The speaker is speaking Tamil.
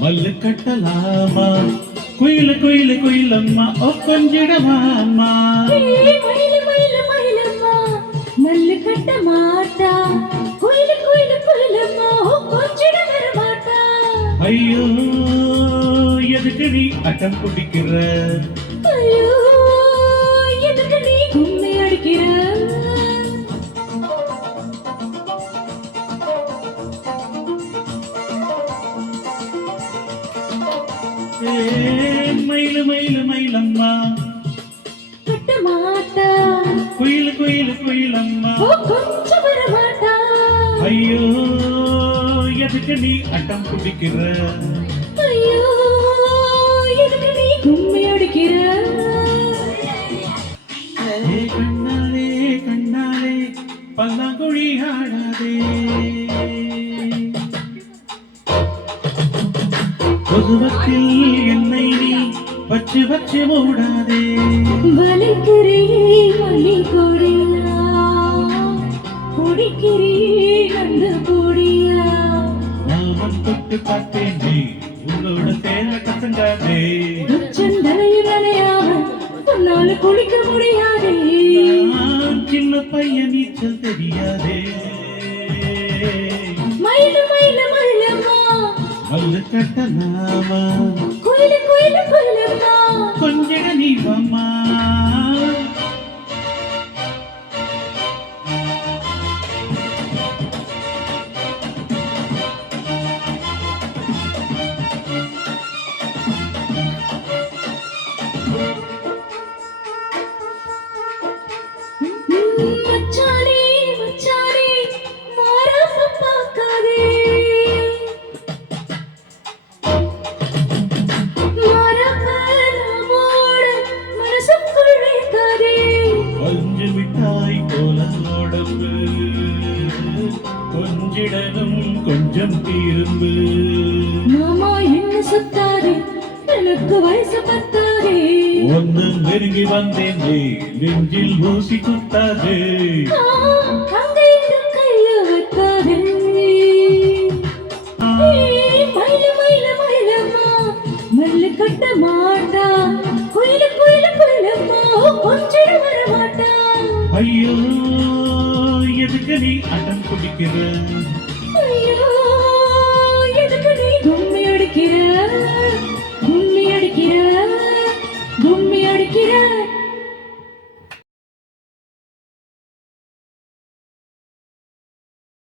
மல்லு கட்டலாமா குயில குயில குயிலம்மா ஓ கொஞ்சிடவாமா மயிலு மயிலு மயிலம்மா மல்லு கட்ட மாட்டா குயிலு குயிலு குயிலம்மா கொஞ்சிட வர மாட்டா ஐயோ எதுக்கு நீ அட்டம் பிடிக்கிற ஐயோ எதுக்கு நீ கும்மி அடிக்கிற மயிலு மயிலு மயிலம்மா கட்ட மாட்டா குயிலு குயிலு குயிலம்மா கொஞ்சம் வர மாட்டா ஐயோ எதுக்கு நீ அட்டம் பிடிக்கிற ஐயோ எதுக்கு நீ கும்மி அடிக்கிற கண்ணாலே கண்ணாலே பல்லாங்குழி ஆடாதே பொதுவத்தில் என்னை நீ வச்சு வச்சு மூடாதே வலிக்கிறே மல்லி கொடியா குடிக்கிறே அந்த பொடியா நாமம் தொட்டு பார்த்தேன் நீ உன்னோட தேவை கசங்காதே உச்சந்தலையில் நனையாம உன்னால குளிக்க முடியாதே நான் சின்ன பையன் நீச்சல் தெரியாதே மயிலு மயிலு மயிலம்மா மல்லு கட்டலாமா குயிலு குயிலு குயிலம்மா கொஞ்சம் நீ வாம்மா மச்சானே மச்சானே மாறாம பார்க்காதே மாறாம நம்மோட மனசுக்குள் வைக்காதே கொஞ்சம் மிட்டாய் போல உடம்பு கொஞ்சிடனும் கொஞ்சம் திரும்பு மாமா என்ன சுத்தாதே எனக்கு வயசு பத்தாதே ஒன்னு நெருங்கி வந்தேன் நெஞ்சில் ஊசி குத்தாதே அங்க இங்க கைய வைக்காதே மயிலு மயிலு மயிலம்மா மல்லு கட்ட மாட்டா குயிலு குயிலு குயிலம்மா கொஞ்சிட வர மாட்டா ஐயோ எதுக்கு நீ அடம் பிடிக்கிற ஐயோ எதுக்கு நீ கும்மி அடிக்கிற கும்மி அடிக்கிற கும்மி அடிக்கிற